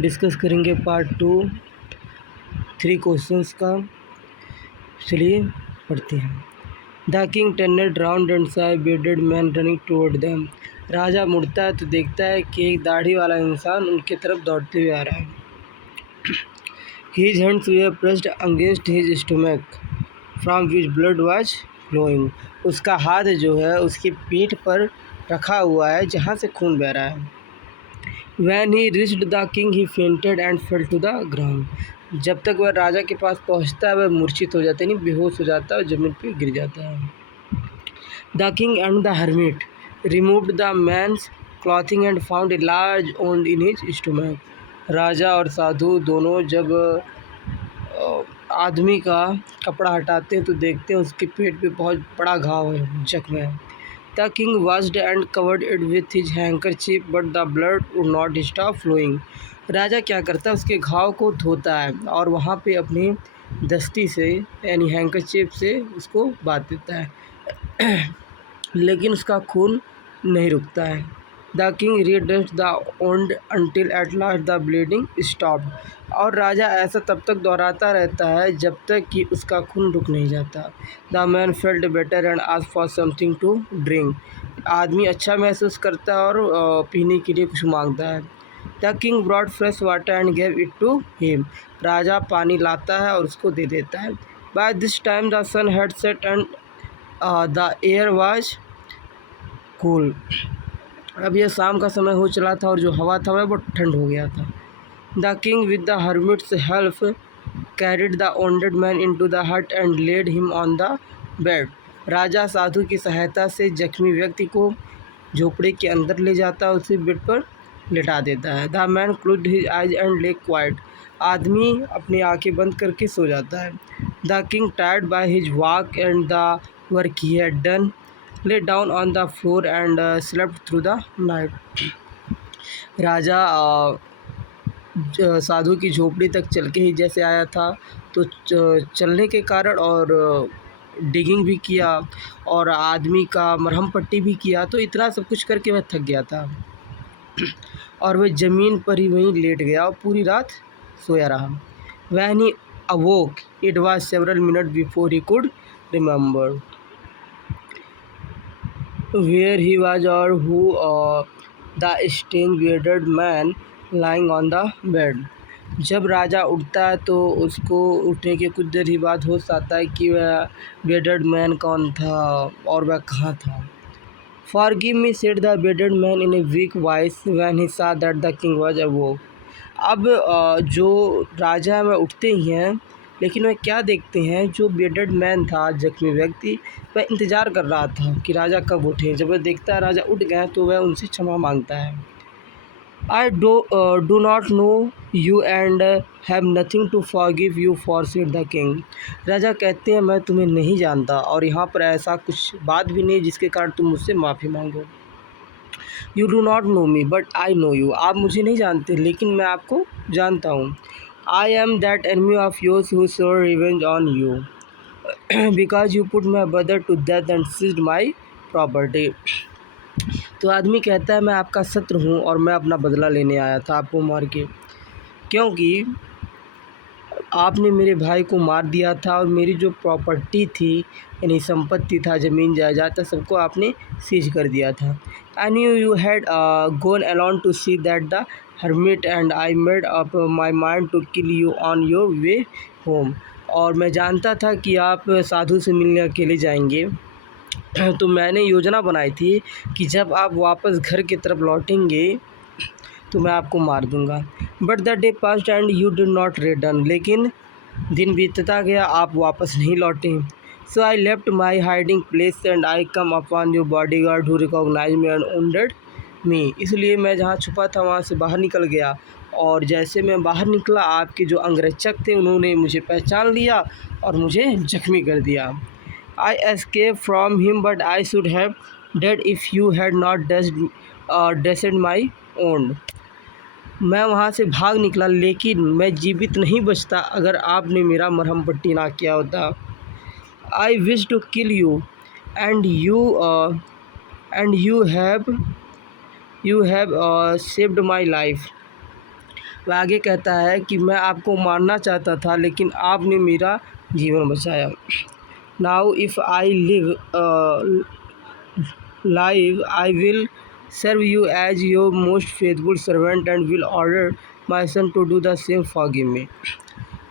Discuss करेंगे part 2 3 questions का। चलिए पढ़ते हैं। The king turned round and saw a bearded man running toward them। राजा मुड़ता है तो देखता है कि एक दाढ़ी वाला इंसान उनकी तरफ दौड़ते हुए आ रहा है। His hands were pressed against his stomach from which blood was flowing। उसका हाथ जो है उसकी पीठ पर रखा हुआ है जहाँ से खून बह रहा है। When he reached the king, he fainted and fell to the ground। जब तक वह राजा के पास पहुंचता है वह मूर्छित हो जाता है, नहीं बेहोश हो जाता है और जमीन पर गिर जाता है। The king and the hermit removed the man's clothing and found a large wound in his stomach। राजा और साधु दोनों जब आदमी का कपड़ा हटाते हैं तो देखते हैं उसके पेट पे बहुत बड़ा घाव है, जख्म है। The king washed and covered it with his handkerchief, but the blood would not stop flowing। राजा क्या करता है, उसके घाव को धोता है और वहाँ पे अपनी दस्ती से यानी हैंकरचीफ से उसको बांध देता है लेकिन उसका खून नहीं रुकता है। The king redressed the wound until at last the bleeding stopped। और राजा ऐसा तब तक दोहराता रहता है जब तक कि उसका खून रुक नहीं जाता। The man felt better and asked for something to drink. आदमी अच्छा महसूस करता है और पीने के लिए कुछ मांगता है। The king brought fresh water and gave it to him. राजा पानी लाता है और उसको दे देता है। By this time the sun had set and the air was cool. अब यह शाम का समय हो चला था और जो हवा था वह बहुत ठंड हो गया था। The king with the hermit's help carried the wounded man into the hut and laid him on the bed. राजा साधु की सहायता से जख्मी व्यक्ति को झोपड़े के अंदर ले जाता है, उसे बेड पर लिटा देता है। The man closed his eyes and ले क्वाइट। आदमी अपनी आंखें बंद करके सो जाता है। The king tired by his walk and the work he had done lay down on the floor and slept through the night। राजा साधु की झोपड़ी तक चल के ही जैसे आया था तो चलने के कारण और डिगिंग भी किया और आदमी का मरहम पट्टी भी किया, तो इतना सब कुछ करके वह थक गया था और वह ज़मीन पर ही वहीं लेट गया और पूरी रात सोया रहा। When he awoke it was several minutes before he could remember where he was or who the strange bearded man lying on the bed। जब राजा उठता है तो उसको उठने के कुछ देर ही बाद होश आता है कि वह bearded मैन कौन था और वह कहाँ था। Forgive me said the bearded man in a weak voice when he saw that the king was awoke। अब जो राजा में उठते ही हैं लेकिन वह क्या देखते हैं, जो bearded मैन था जख्मी व्यक्ति वह इंतज़ार कर रहा था कि राजा कब उठे। जब वह देखता है राजा उठ गए तो वह उनसे क्षमा मांगता है। I do not know you and have nothing to forgive you for said the king। राजा कहते हैं मैं तुम्हें नहीं जानता और यहाँ पर ऐसा कुछ बात भी नहीं जिसके कारण तुम मुझसे माफ़ी मांगो। You do not know me but I know you। आप मुझे नहीं जानते लेकिन मैं आपको जानता हूँ। I am that enemy of yours who swore revenge on you because you put my brother to death and seized my property। तो आदमी कहता है मैं आपका शत्रु हूँ और मैं अपना बदला लेने आया था आपको मार के, क्योंकि आपने मेरे भाई को मार दिया था और मेरी जो प्रॉपर्टी थी यानी संपत्ति था, ज़मीन जायदाद था, सबको आपने सीज कर दिया था। I knew you had gone alone to see that the hermit and I made up my mind to kill you on your way home. और मैं जानता था कि आप साधु से मिलने अकेले जाएंगे, तो मैंने योजना बनाई थी कि जब आप वापस घर की तरफ लौटेंगे तो मैं आपको मार दूंगा। But the day passed and you did not return. लेकिन दिन बीतता गया, आप वापस नहीं लौटे। So I left my hiding place and I came upon your bodyguard who recognise me and wounded मी। इसलिए मैं जहाँ छुपा था वहाँ से बाहर निकल गया और जैसे मैं बाहर निकला आपके जो अंगरक्षक थे उन्होंने मुझे पहचान लिया और मुझे जख्मी कर दिया। I escaped from him but I should have died if you had not dressed my wound। मैं वहाँ से भाग निकला लेकिन मैं जीवित नहीं बचता अगर आपने मेरा मरहम पट्टी ना किया होता। I wish to kill you and you have saved my life। वह आगे कहता है कि मैं आपको मारना चाहता था लेकिन आपने मेरा जीवन बचाया। Now if I live, I will serve you as your most faithful servant and will order my son to do the same. Forgive me.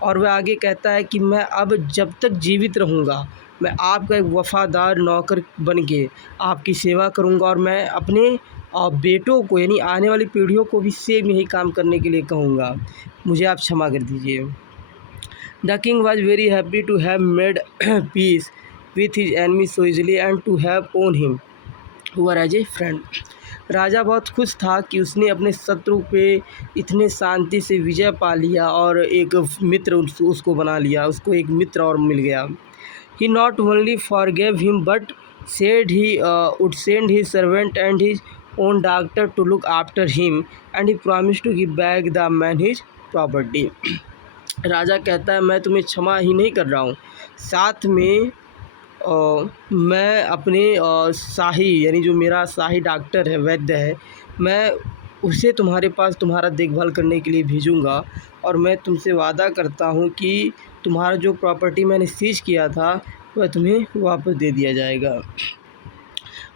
और वह आगे कहता है कि मैं अब जब तक जीवित रहूँगा मैं आपका एक वफ़ादार नौकर बन के आपकी सेवा करूँगा और मैं अपने बेटों को यानी आने वाली पीढ़ियों को भी सेम यही काम करने के लिए कहूँगा, मुझे आप क्षमा कर दीजिए। The king was very happy to have made peace with his enemy so easily and to have won him हुआ एज ए फ्रेंड। राजा बहुत खुश था कि उसने अपने शत्रु पे इतने शांति से विजय पा लिया और एक मित्र उसको बना लिया, उसको एक मित्र और मिल गया। He not only forgave him but said he would send his servant and his own doctor to look after him and he promise to give back the man his property. राजा कहता है मैं तुम्हें क्षमा ही नहीं कर रहा हूँ, साथ में मैं अपने शाही यानी जो मेरा शाही डॉक्टर है, वैद्य है, मैं उसे तुम्हारे पास तुम्हारा देखभाल करने के लिए भेजूँगा और मैं तुमसे वादा करता हूँ कि तुम्हारा जो प्रॉपर्टी मैंने सीज किया था वह तुम्हें वापस दे दिया जाएगा।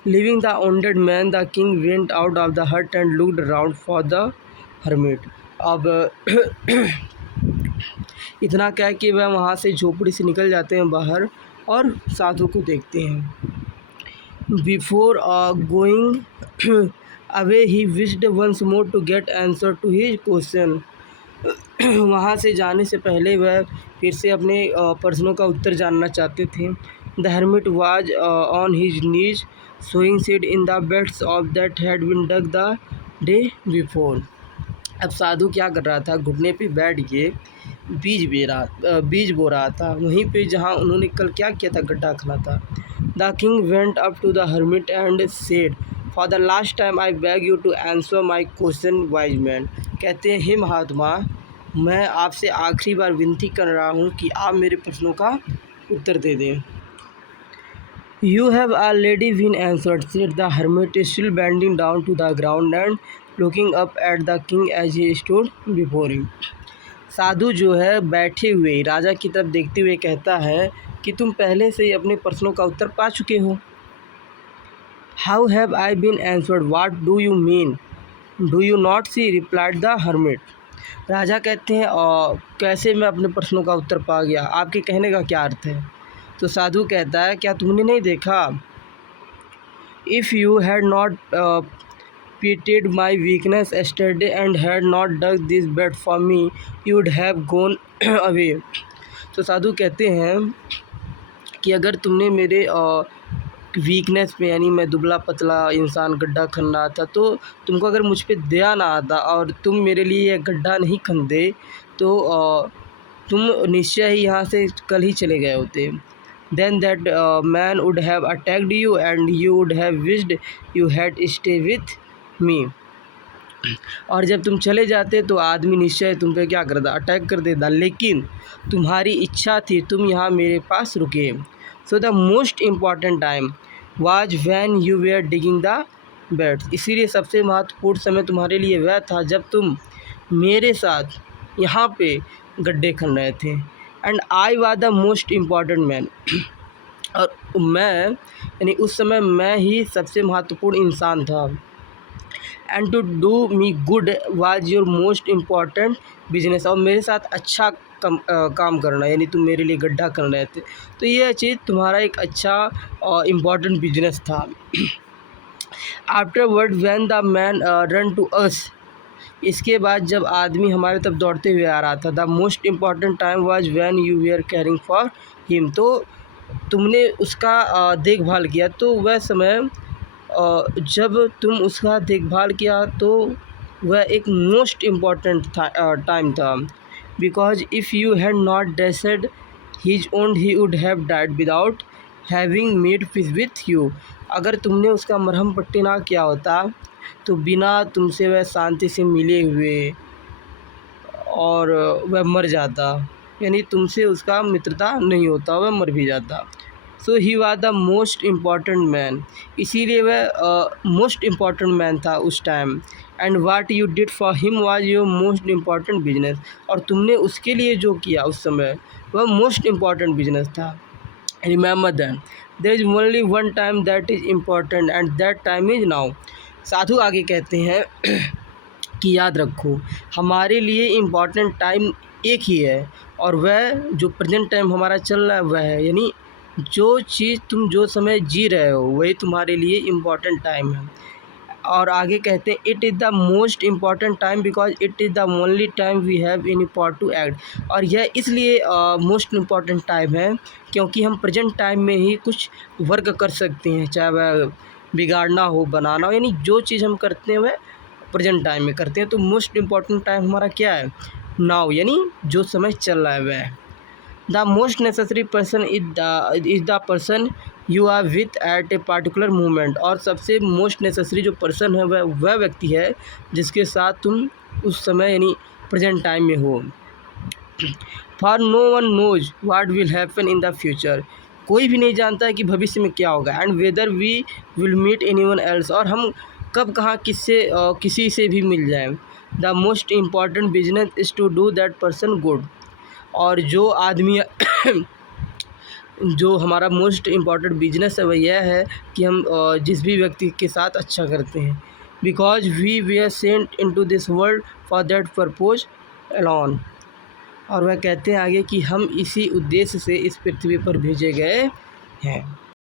Leaving the wounded man the king went out of the hut and looked around for the hermit. अब इतना क्या कि वह वहाँ से झोपड़ी से निकल जाते हैं बाहर और साधु को देखते हैं। Before going away he wished once more to get answer to his question. वहाँ से जाने से पहले वह फिर से अपने प्रश्नों का उत्तर जानना चाहते थे। The hermit was on his knees sowing seed in the beds of that had been dug the day before. अब साधु क्या कर रहा था, घुटने पे बैठ के बीज बो रहा था, वहीं पे जहाँ उन्होंने कल क्या किया था, गड्ढा खना था। The king went up to the hermit and said for the last time I beg you to answer my question wise man. कहते हैं हे महात्मा, मैं आपसे आखिरी बार विनती कर रहा हूँ कि आप मेरे प्रश्नों का उत्तर दे दें। You have already been answered, said the hermit, still bending down to the ground and looking up at the king as he stood before him. साधु जो है बैठे हुए राजा की तरफ देखते हुए कहता है कि तुम पहले से ही अपने प्रश्नों का उत्तर पा चुके हो। How have I been answered? What do you mean? Do you not see? Replied the hermit. राजा कहते हैं कैसे मैं अपने प्रश्नों का उत्तर पा गया, आपके कहने का क्या अर्थ है। तो साधु कहता है क्या तुमने नहीं देखा, if you had not pitied my weakness yesterday and had not dug this bed for me you would have gone away। तो साधु कहते हैं कि अगर तुमने मेरे वीकनेस पे यानी मैं दुबला पतला इंसान गड्ढा खन रहा था तो तुमको अगर मुझ पे दया ना आता और तुम मेरे लिए यह गड्ढा नहीं खनते तो तुम निश्चय ही यहाँ से कल ही चले गए होते। Then that man would have attacked you and you would have wished you had stayed with me। और जब तुम चले जाते तो आदमी निश्चय तुम पे क्या करता, अटैक कर देता, लेकिन तुम्हारी इच्छा थी तुम यहाँ मेरे पास रुके। So the most important time was when you were digging the beds. इसीलिए सबसे महत्वपूर्ण समय तुम्हारे लिए वह था जब तुम मेरे साथ यहाँ पे गड्ढे खन रहे थे। And I was the most important man. और मैं यानी उस समय मैं ही सबसे महत्वपूर्ण इंसान था। And to do me good was your most important business. और मेरे साथ अच्छा काम करना यानी तुम मेरे लिए गड्ढा कर रहे थे तो यह चीज़ तुम्हारा एक अच्छा इम्पॉर्टेंट बिजनेस था। Afterward when the man run to us. इसके बाद जब आदमी हमारे तरफ दौड़ते हुए आ रहा था, the most important time was when you were caring for him. तो तुमने उसका देखभाल किया, तो वह समय जब तुम उसका देखभाल किया तो वह एक मोस्ट इम्पॉर्टेंट टाइम था। Because if you had not dressed his own he would have died without having made peace with you. अगर तुमने उसका मरहम पट्टी ना किया होता तो बिना तुमसे वह शांति से मिले हुए और वह मर जाता, यानी तुमसे उसका मित्रता नहीं होता, वह मर भी जाता। So he was the most important man, इसीलिए वह मोस्ट इम्पॉर्टेंट मैन था उस time. And what you did for him was your most important business, और तुमने उसके लिए जो किया उस समय वह मोस्ट इम्पॉर्टेंट बिजनेस था। Remember that there is only one time that is important and that time is now. साधु आगे कहते हैं कि याद रखो हमारे लिए इम्पॉर्टेंट टाइम एक ही है, और वह जो प्रेजेंट टाइम हमारा चल रहा है वह है, यानी जो चीज़ तुम जो समय जी रहे हो वही तुम्हारे लिए इम्पॉर्टेंट टाइम है। और आगे कहते हैं it is the most important time because it is the only time we have in power to act, और यह इसलिए मोस्ट इम्पॉर्टेंट टाइम है क्योंकि हम प्रेजेंट टाइम में ही कुछ वर्क कर सकते हैं, चाहे वह बिगाड़ना हो बनाना हो, यानी जो चीज़ हम करते हैं वह प्रेजेंट टाइम में करते हैं। तो मोस्ट इम्पॉर्टेंट टाइम हमारा क्या है, नाउ, यानी जो समय चल रहा है वह। The most necessary person is the person you are with at a particular moment, और सबसे मोस्ट नेसेसरी जो पर्सन है वह व्यक्ति है जिसके साथ तुम उस समय यानी प्रेजेंट टाइम में हो। For no one knows what will happen in the future, कोई भी नहीं जानता है कि भविष्य में क्या होगा। And whether we will meet anyone else, और हम कब कहाँ किसी से भी मिल जाएं। The most important business is to do that person good, और जो आदमी जो हमारा मोस्ट इम्पॉर्टेंट बिजनेस है वह यह है कि हम जिस भी व्यक्ति के साथ अच्छा करते हैं। Because we are sent into this world for that purpose alone, और वह कहते हैं आगे कि हम इसी उद्देश्य से इस पृथ्वी पर भेजे गए हैं।